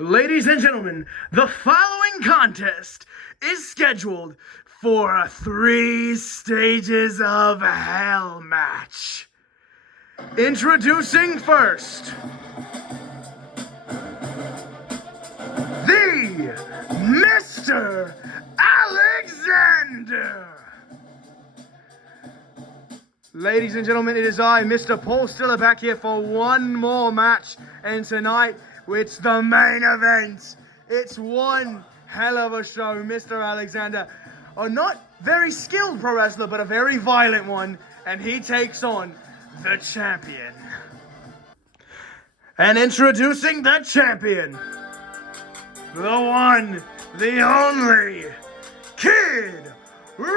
Ladies and gentlemen, the following contest is scheduled for a 3 stages of hell match. Introducing first, the Mr. Alexander. Ladies and gentlemen, it is I, Mr. Paul Stiller, back here for one more match. And tonight, it's the main event. It's one hell of a show. Mr. Alexander, a not very skilled pro wrestler, but a very violent one. And he takes on the champion. And introducing the champion, the one, the only, Kid Rocks!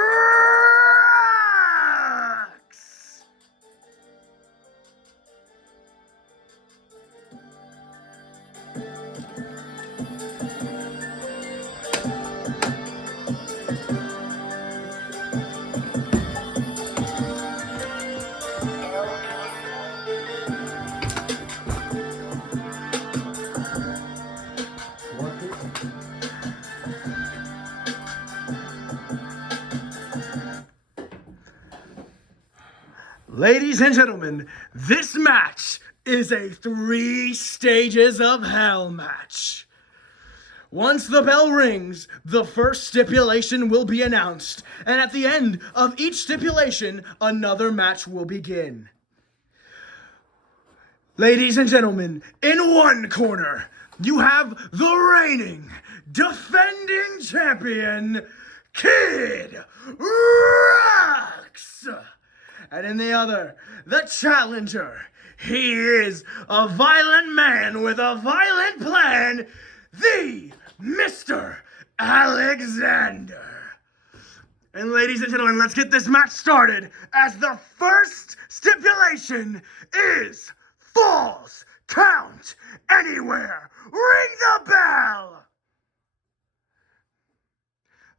Ladies and gentlemen, this match is a 3 stages of hell match. Once the bell rings, the first stipulation will be announced, and at the end of each stipulation, another match will begin. Ladies and gentlemen, in one corner, you have the reigning, defending champion, Kid Rocks! And in the other, the challenger. He is a violent man with a violent plan, the Mr. Alexander. And ladies and gentlemen, let's get this match started, as the first stipulation is falls count anywhere. Ring the bell!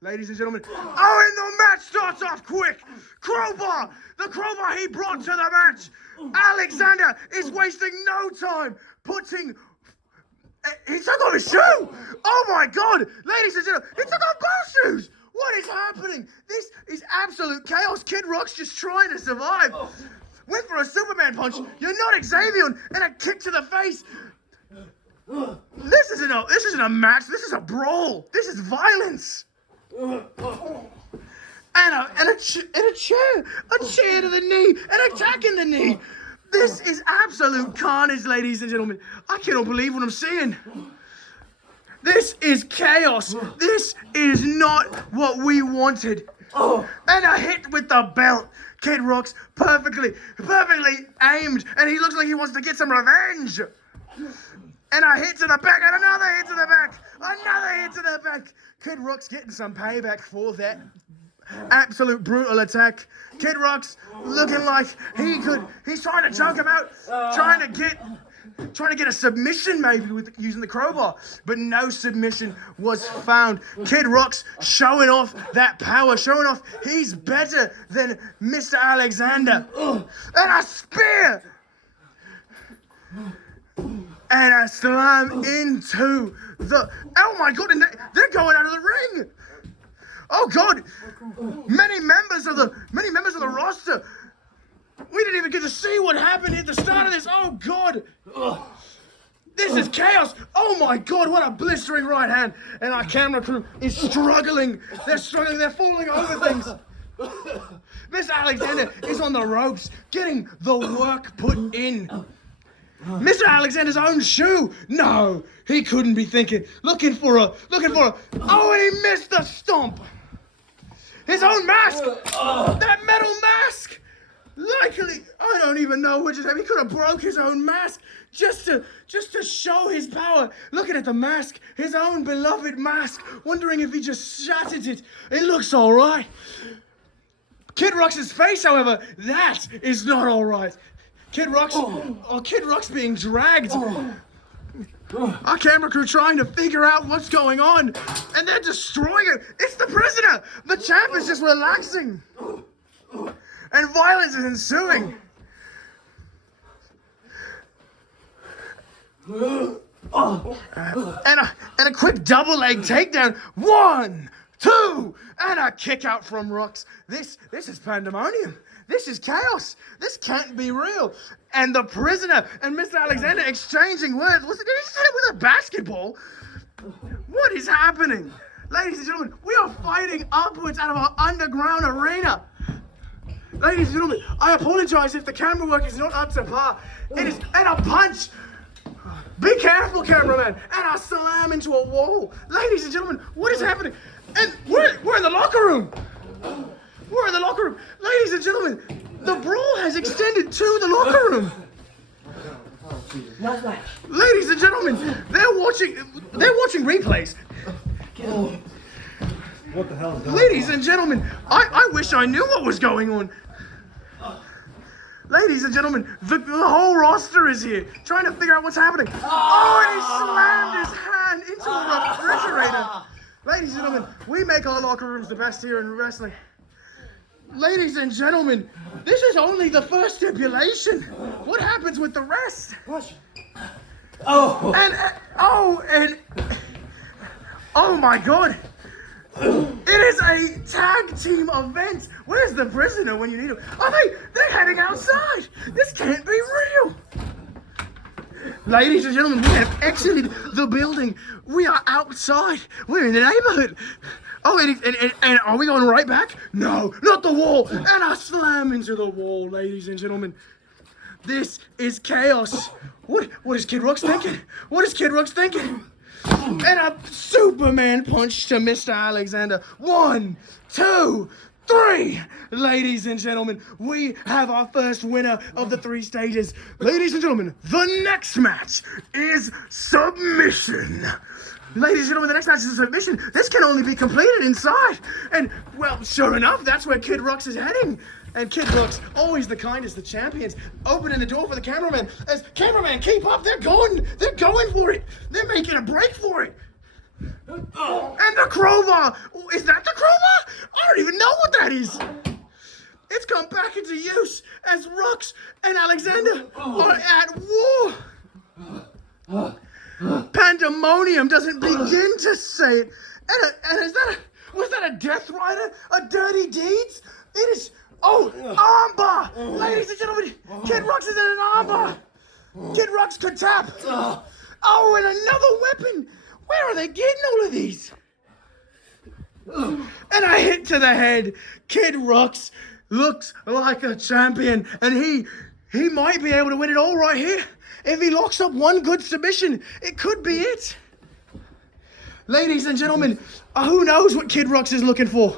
Ladies and gentlemen, and the match starts off quick. Crowbar, the crowbar he brought to the match. Alexander is wasting no time putting, he took off his shoe. Oh my God, ladies and gentlemen, he took off both shoes. What is happening? This is absolute chaos. Kid Rock's just trying to survive. Went for a Superman punch. You're not Xavier, and a kick to the face. This isn't a match. This is a brawl. This is violence. And a chair to the knee, an attack in the knee. This is absolute carnage, ladies and gentlemen. I cannot believe what I'm seeing. This is chaos. This is not what we wanted. And a hit with the belt. Kid Rock's perfectly aimed, and he looks like he wants to get some revenge. And a hit to the back, and another hit to the back, another hit to the back. Kid Rock's getting some payback for that absolute brutal attack. Kid Rock's looking like he's trying to choke him out, trying to get a submission maybe with using the crowbar, but no submission was found. Kid Rock's showing off that power, showing off he's better than Mr. Alexander. And a spear! And a slam into the... Oh my God, and they're going out of the ring! Oh God! Many members of the roster. We didn't even get to see what happened at the start of this. Oh God! This is chaos! Oh my God, what a blistering right hand! And our camera crew is struggling. They're struggling, they're falling over things. Mr. Alexander is on the ropes, getting the work put in. Mr. Alexander's own shoe. No, he couldn't be thinking. Looking for a. Oh, he missed the stomp. His own mask. That metal mask. Likely, I don't even know which is him. He could have broke his own mask just to show his power. Looking at the mask, his own beloved mask. Wondering if he just shattered it. It looks all right. Kid Rock's face, however, that is not all right. Kid Rock's being dragged. Our camera crew trying to figure out what's going on, and they're destroying it. It's the prisoner. The champ is just relaxing, and violence is ensuing. And a quick double leg takedown. 1, 2, and a kick out from Rux. This is pandemonium. This is chaos. This can't be real. And the prisoner and Mr. Alexander exchanging words. Did he hit it with a basketball? What is happening? Ladies and gentlemen, we are fighting upwards out of our underground arena. Ladies and gentlemen, I apologize if the camera work is not up to par. It is, and a punch. Be careful, cameraman. And a slam into a wall. Ladies and gentlemen, what is happening? And we're in the locker room. We're in the locker room. Ladies and gentlemen, the brawl has extended to the locker room. Ladies and gentlemen, they're watching replays. What the hell is going on? Ladies and gentlemen, I wish I knew what was going on. Ladies and gentlemen, the whole roster is here, trying to figure out what's happening. Oh, and he slammed his hand into a refrigerator. Ladies and gentlemen, we make our locker rooms the best here in wrestling. Ladies and gentlemen, this is only the first stipulation. What happens with the rest? Oh my God. It is a tag team event. Where's the prisoner when you need him? Oh, they're heading outside. This can't be real. Ladies and gentlemen, we have exited the building. We are outside. We're in the neighborhood. Oh, and are we going right back? No, not the wall. And I slam into the wall, ladies and gentlemen. This is chaos. What is Kid Rux thinking? What is Kid Rux thinking? And a Superman punch to Mr. Alexander. 1, 2, 3. Ladies and gentlemen, we have our first winner of the 3 stages. Ladies and gentlemen, the next match is submission. Ladies and gentlemen, the next match is a submission. This can only be completed inside. And, well, sure enough, that's where Kid Rux is heading. And Kid Rux, always the kindest of champions, opening the door for the cameraman. As cameraman, keep up, they're going for it. They're making a break for it. And the crowbar, is that the crowbar? I don't even know what that is. It's come back into use as Rux and Alexander are at war. Pandemonium doesn't begin to say it. And was that a Death Rider? A Dirty Deeds? It is. Oh, armbar! Ladies and gentlemen, Kid Rux is in an armbar. Kid Rux could tap. Oh, and another weapon. Where are they getting all of these? And a hit to the head. Kid Rux looks like a champion, and he might be able to win it all right here. If he locks up one good submission, it could be it. Ladies and gentlemen, who knows what Kid Rux is looking for?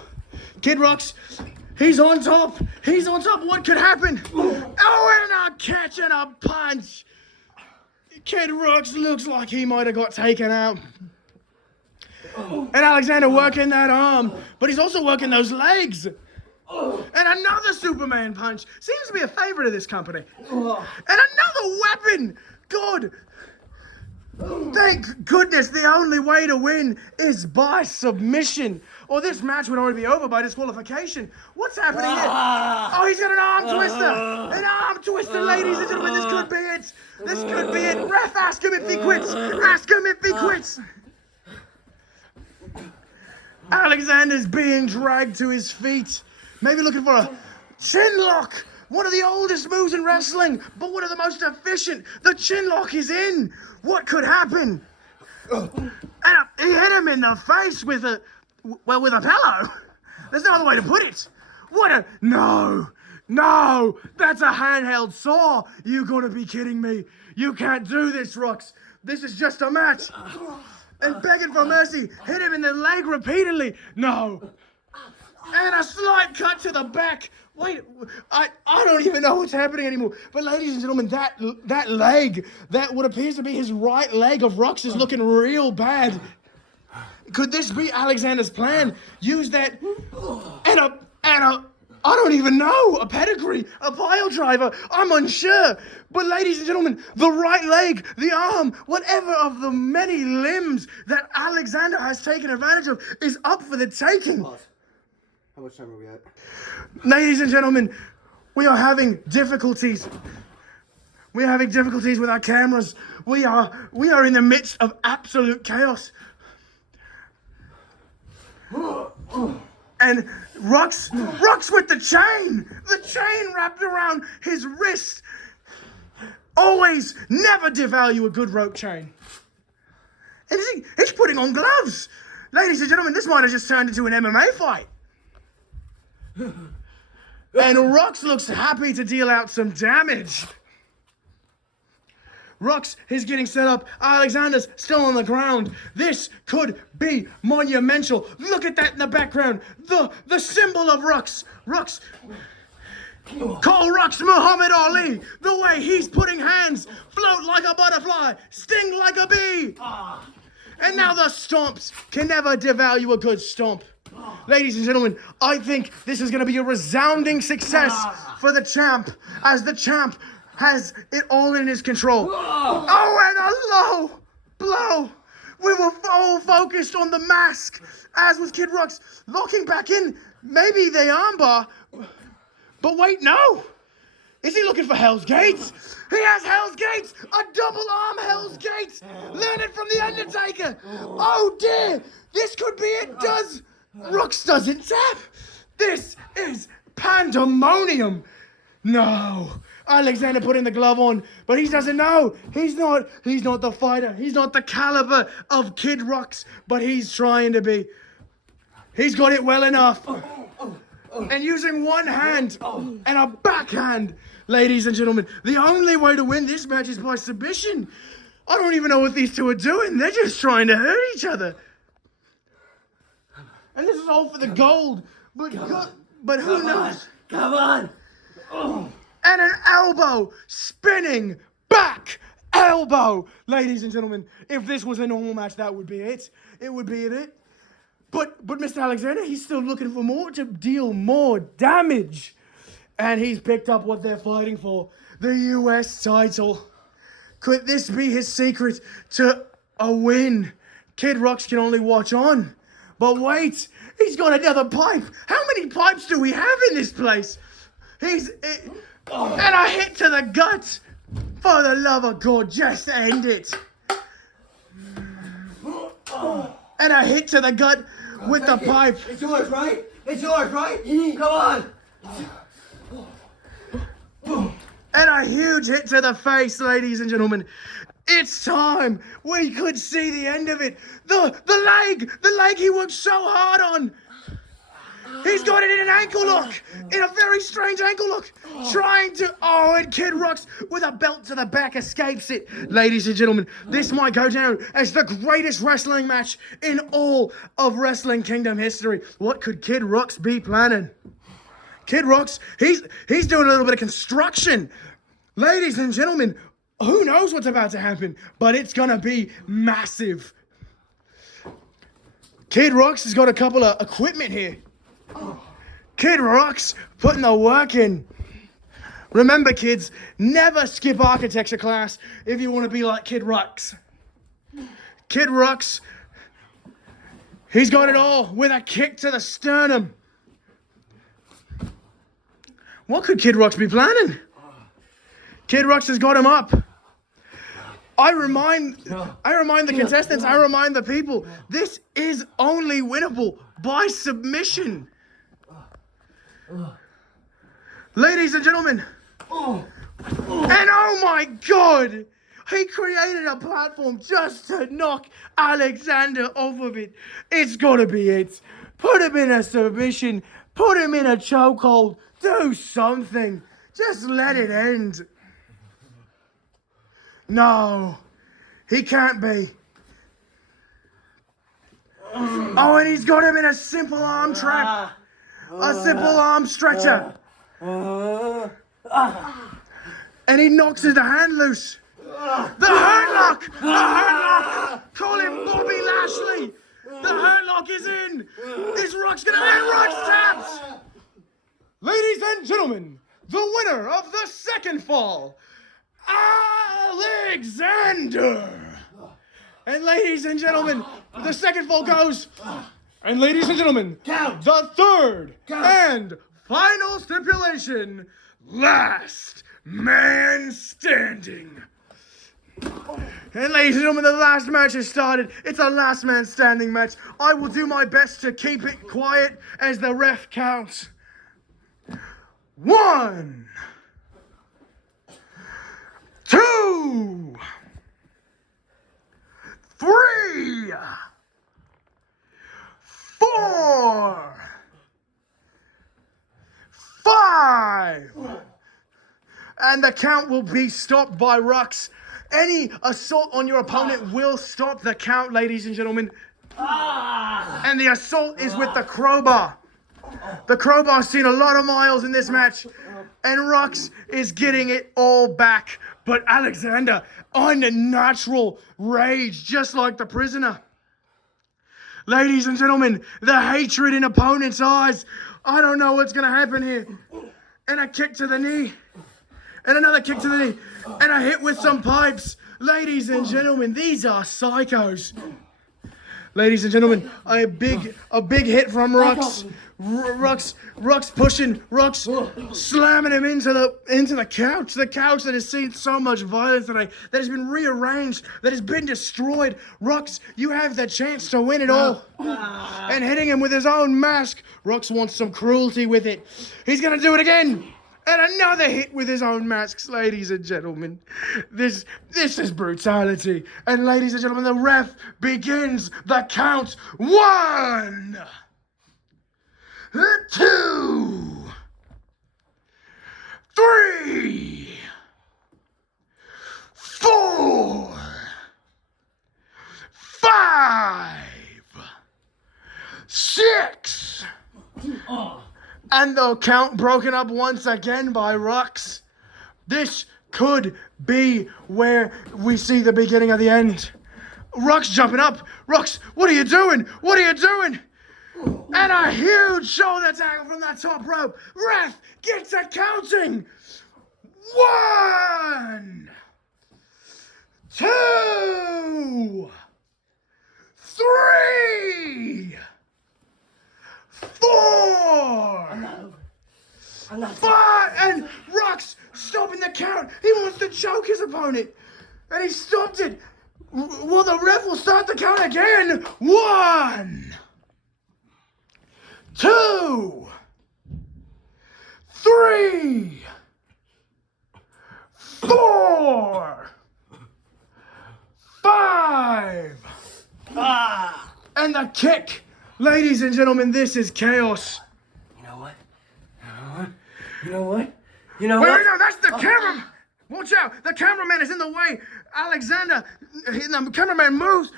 Kid Rux, he's on top. He's on top. What could happen? Oh, and a catch and a punch. Kid Rux looks like he might have got taken out. And Alexander working that arm, but he's also working those legs. And another Superman punch. Seems to be a favorite of this company. And another weapon. God. Thank goodness the only way to win is by submission. Or this match would already be over by disqualification. What's happening here? Oh, he's got an arm twister. An arm twister, ladies and gentlemen. This could be it. This could be it. Ref, ask him if he quits. Ask him if he quits. Alexander's being dragged to his feet. Maybe looking for a chin lock. One of the oldest moves in wrestling, but one of the most efficient. The chin lock is in. What could happen? And he hit him in the face with a pillow. There's no other way to put it. No, that's a handheld saw. You gotta be kidding me. You can't do this, Rux. This is just a match. And begging for mercy, hit him in the leg repeatedly. No. And a slight cut to the back. Wait, I don't even know what's happening anymore. But ladies and gentlemen, that leg, that what appears to be his right leg of Rux is looking real bad. Could this be Alexander's plan? Use that and a I don't even know, a pedigree, a pile driver. I'm unsure. But ladies and gentlemen, the right leg, the arm, whatever of the many limbs that Alexander has taken advantage of is up for the taking. How much time are we at? Ladies and gentlemen, we are having difficulties. We're having difficulties with our cameras. We are in the midst of absolute chaos. And Rux with the chain wrapped around his wrist. Always, never devalue a good rope chain. And he's putting on gloves. Ladies and gentlemen, this might have just turned into an MMA fight. And Rux looks happy to deal out some damage. Rux is getting set up. Alexander's still on the ground. This could be monumental. Look at that in the background. The symbol of Rux. Rux. Call Rux Muhammad Ali. The way he's putting hands. Float like a butterfly. Sting like a bee. And now the stomps can never devalue a good stomp. Ladies and gentlemen, I think this is going to be a resounding success for the champ, as the champ has it all in his control. Oh, and a low blow. We were all focused on the mask, as was Kid Rux, locking back in maybe the armbar. But wait, no. Is he looking for Hell's Gates? He has Hell's Gates! A double arm Hell's Gates! Learn it from The Undertaker! Oh dear! This could be it! Rux doesn't tap! This is pandemonium! No! Alexander put in the glove on, but he doesn't know. He's not the fighter. He's not the caliber of Kid Rux, but he's trying to be. He's got it well enough. And using one hand and a backhand, ladies and gentlemen, the only way to win this match is by submission. I don't even know what these two are doing. They're just trying to hurt each other. And this is all for the gold. But who knows? Come on. And an elbow, spinning back elbow. Ladies and gentlemen, if this was a normal match, that would be it. It would be it. But Mr. Alexander, he's still looking for more to deal more damage. And he's picked up what they're fighting for, the US title. Could this be his secret to a win? Kid Rux can only watch on. But wait, he's got another pipe. How many pipes do we have in this place? And a hit to the gut. For the love of God, just end it. And a hit to the gut with the pipe. It's yours, right? It's yours, right? Come on. And a huge hit to the face, ladies and gentlemen. It's time. We could see the end of it. The leg he worked so hard on. He's got it in an ankle lock, in a very strange ankle lock, and Kid Rux with a belt to the back escapes it. Ladies and gentlemen, this might go down as the greatest wrestling match in all of Wrestling Kingdom history. What could Kid Rux be planning? Kid Rux, he's doing a little bit of construction. Ladies and gentlemen, who knows what's about to happen, but it's gonna be massive. Kid Rux has got a couple of equipment here. Kid Rux putting the work in. Remember, kids, never skip architecture class if you want to be like Kid Rux. Kid Rux, he's got it all with a kick to the sternum. What could Kid Rux be planning? Kid Rux has got him up. I remind the contestants, I remind the people, this is only winnable by submission. Ladies and gentlemen, and oh my God, he created a platform just to knock Alexander off of it. It's gotta be it. Put him in a submission, put him in a chokehold, do something. Just let it end. No, he can't be. Oh, and he's got him in a simple arm trap. A simple arm stretcher. And he knocks his hand loose. The hurt lock! The hurt lock! Call him Bobby Lashley! The hurt lock is in! Is Rux gonna end? Rux taps! Ladies and gentlemen, the winner of the second fall, Alexander! And ladies and gentlemen, the second fall goes. And ladies and gentlemen, the third and final stipulation, last man standing. And ladies and gentlemen, the last match has started. It's a last man standing match. I will do my best to keep it quiet as the ref counts. 1, 2, 3, 4, 5. And the count will be stopped by Rux. Any assault on your opponent will stop the count, ladies and gentlemen. And the assault is with the crowbar. The crowbar's seen a lot of miles in this match. And Rux is getting it all back. But Alexander, unnatural rage, just like the prisoner. Ladies and gentlemen, the hatred in opponent's eyes. I don't know what's going to happen here. And a kick to the knee. And another kick to the knee. And a hit with some pipes. Ladies and gentlemen, these are psychos. Ladies and gentlemen, a big hit from Rux. Rux pushing, Rux slamming him into the couch. The couch that has seen so much violence today, that has been rearranged, that has been destroyed. Rux, you have the chance to win it all. And hitting him with his own mask. Rux wants some cruelty with it. He's gonna do it again. And another hit with his own masks, ladies and gentlemen. This is brutality. And ladies and gentlemen, the ref begins the count. 1, 2, 3, 4, 5, 6. And the count broken up once again by Rux. This could be where we see the beginning of the end. Rux jumping up. Rux, what are you doing? What are you doing? And a huge shoulder tackle from the top rope. Ref gets a counting. 1, 2, 3, 4, I'm not 5, and Rux stopping the count. He wants to choke his opponent, and he stopped it. Well, the ref will start the count again. 1, 2, 3, 4, 5, and the kick. Ladies and gentlemen, this is chaos. You know what? Wait, no, that's the camera. Watch out. The cameraman is in the way. Alexander, the cameraman moves.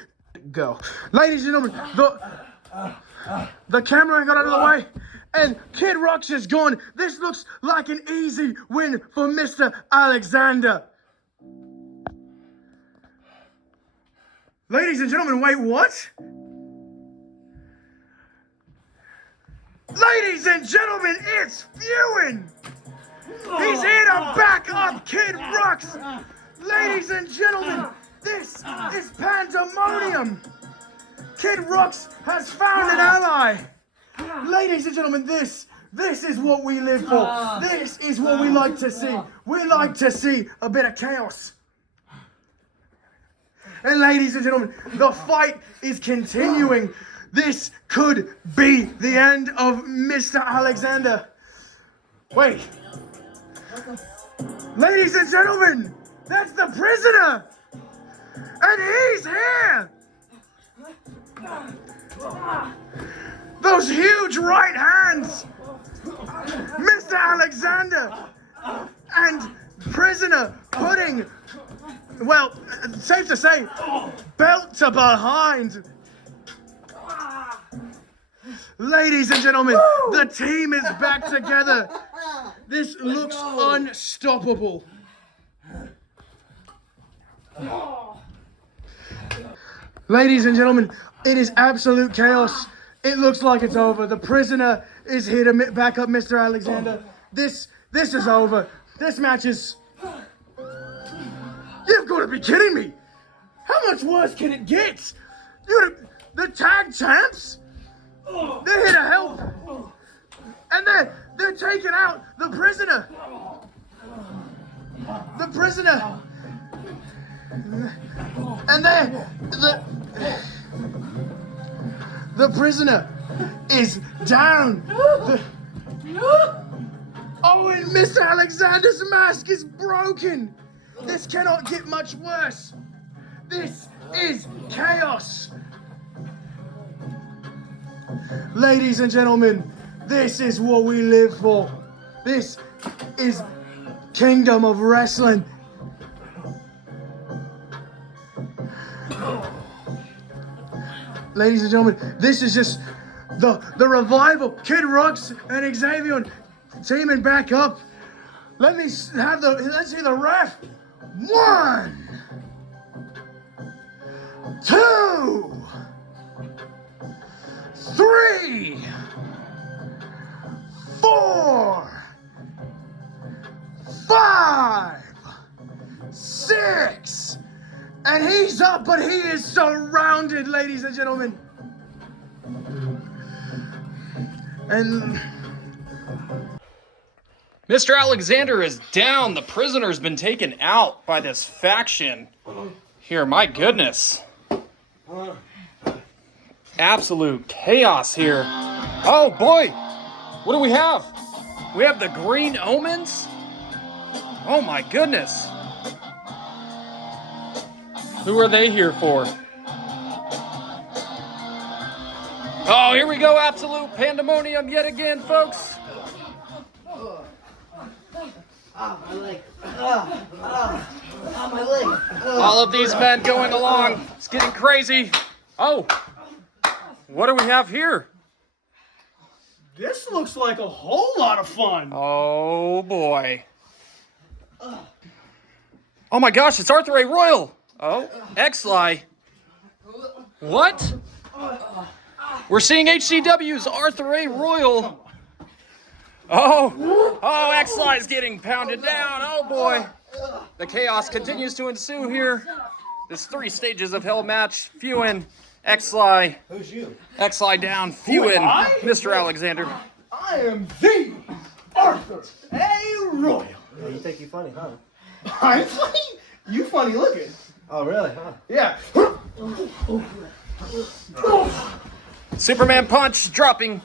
Go. Ladies and gentlemen, the cameraman got out of the way. And Kid Rux is gone. This looks like an easy win for Mr. Alexander. Ladies and gentlemen, wait, what? Ladies and gentlemen, it's Fewin! He's here to back up Kid Rux! Ladies and gentlemen, this is pandemonium! Kid Rux has found an ally! Ladies and gentlemen, this is what we live for. This is what we like to see. We like to see a bit of chaos. And ladies and gentlemen, the fight is continuing. This could be the end of Mr. Alexander. Wait. Ladies and gentlemen, that's the prisoner. And he's here. Those huge right hands. Mr. Alexander and prisoner putting, well, safe to say, belt to behind. Ladies and gentlemen, the team is back together. This looks unstoppable. Ladies and gentlemen, it is absolute chaos. It looks like it's over. The prisoner is here to back up Mr. Alexander. This is over. This match is... You've got to be kidding me. How much worse can it get? The tag champs? They're here to help. And they're taking out the prisoner. The prisoner. And the prisoner is down. Oh, and Mr. Alexander's mask is broken. This cannot get much worse. This is chaos. Ladies and gentlemen, this is what we live for. This is Kingdom of Wrestling. Ladies and gentlemen, this is just the revival. Kid Rocks and Xavier teaming back up. Let's see the ref. 1, 2, 3, 4, 5, 6, and he's up, but he is surrounded, ladies and gentlemen. And Mr. Alexander is down. The prisoner's been taken out by this faction here. My goodness. Absolute chaos here. Oh boy. What do we have? We have the Green Omens? Oh my goodness. Who are they here for? Oh, here we go. Absolute pandemonium yet again, folks. My leg. My leg. All of these men going along. It's getting crazy. Oh, what do we have here? this looks like a whole lot of fun. Oh, boy. Oh, my gosh, it's Arthur A. Royal. Oh, X-Ly. What? We're seeing HCW's Arthur A. Royal. Oh, X-Ly is getting pounded down. Oh, boy. The chaos continues to ensue here. This 3 stages of hell match. Fewin, X-Ly. Who's you? X-Ly down. Who am I? Fewin, Mr. Alexander. I am the Arthur A. Royal. Yeah, you think you're funny, huh? I'm funny? You funny looking. Oh, really, huh? Yeah. Superman punch dropping.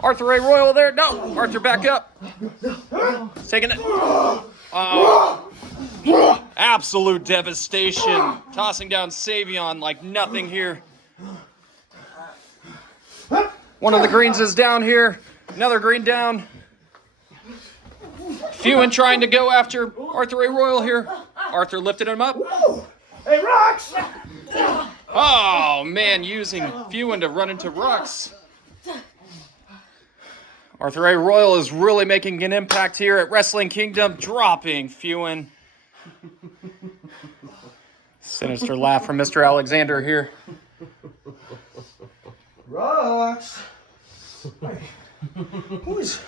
Arthur A. Royal there. No, Arthur back up. He's taking it. Absolute devastation. Tossing down Savion like nothing here. One of the greens is down here. Another green down. Fewin trying to go after Arthur A. Royal here. Arthur lifted him up. Hey, Rocks! Oh, man, using Fewin to run into Rux. Arthur A. Royal is really making an impact here at Wrestling Kingdom, dropping Fewin. Sinister laugh from Mr. Alexander here. Rocks! Hey, who is...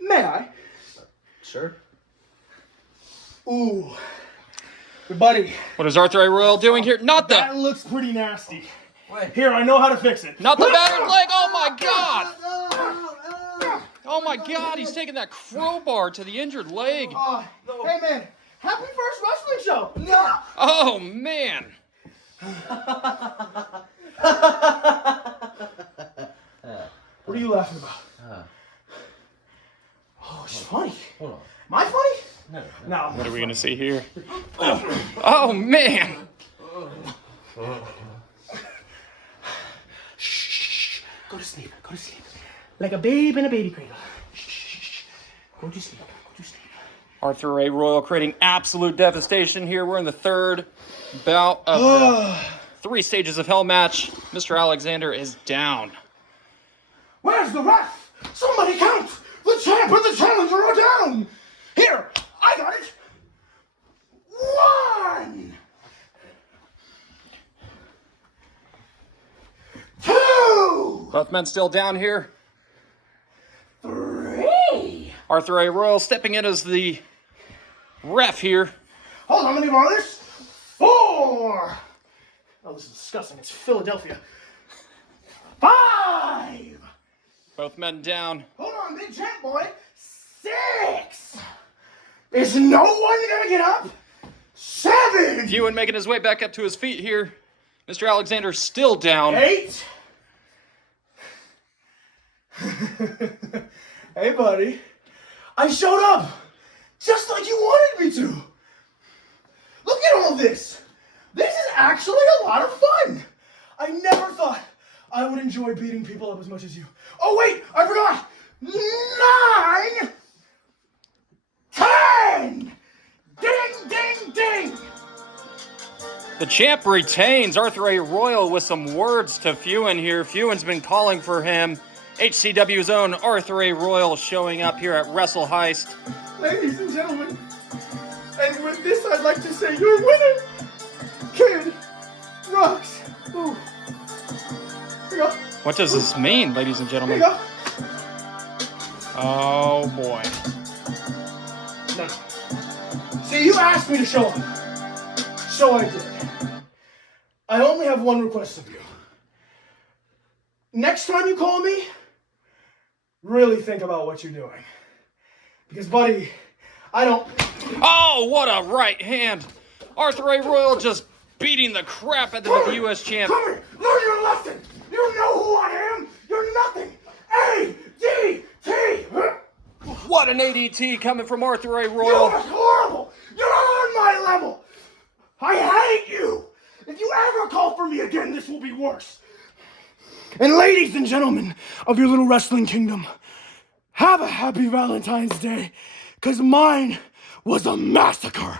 May I? Sure. Ooh. Good buddy. What is Arthur A. Royal doing here? Not That the looks pretty nasty. Wait. Here, I know how to fix it. battered leg. Oh my god. Oh my god, he's taking that crowbar to the injured leg. Hey, man. Happy first wrestling show. No. Oh man. What are you laughing about? Oh, she's funny. Hold on. Am I funny? No. What are we gonna see here? Oh man. Shh. Go to sleep. Go to sleep. Like a babe in a baby cradle. Shh. Go to sleep. Go to sleep. Arthur A. Royal creating absolute devastation here. We're in the 3rd bout of the 3 stages of hell match. Mr. Alexander is down. Where's the ref? Somebody count! The champ and the challenger are down! Here, I got it! 1! 2! Both men still down here. 3! Arthur A. Royal stepping in as the ref here. Hold on, let me borrow this. 4! Oh, this is disgusting. It's Philadelphia. 5! 5. Both men down. Hold on, big champ boy. 6. Is no one gonna get up? 7. Ewan making his way back up to his feet here. Mr. Alexander still down. 8. Hey, buddy. I showed up just like you wanted me to. Look at all this. This is actually a lot of fun. I never thought I would enjoy beating people up as much as you. Oh, wait, I forgot. 9. 10. Ding, ding, ding. The champ retains. Arthur A. Royal with some words to Fewen here. Fewen's been calling for him. HCW's own Arthur A. Royal showing up here at Wrestle Heist. Ladies and gentlemen, and with this I'd like to say your winner, Kid Rocks. Ooh. Here you go. What does this mean, ladies and Here gentlemen? you go. Oh, boy. No. See, you asked me to show up. So I did. I only have one request of you. Next time you call me, really think about what you're doing. Because, buddy, I don't... Oh, what a right hand. Arthur A. Royal just beating the crap out of the U.S. champ. Come here! Learn your lesson! You know who I am! You're nothing! A-D-T! What an ADT coming from Arthur A. You Royal. are horrible! You're on my level! I hate you! If you ever call for me again, this will be worse. And ladies and gentlemen of your little wrestling kingdom, have a happy Valentine's Day, because mine was a massacre.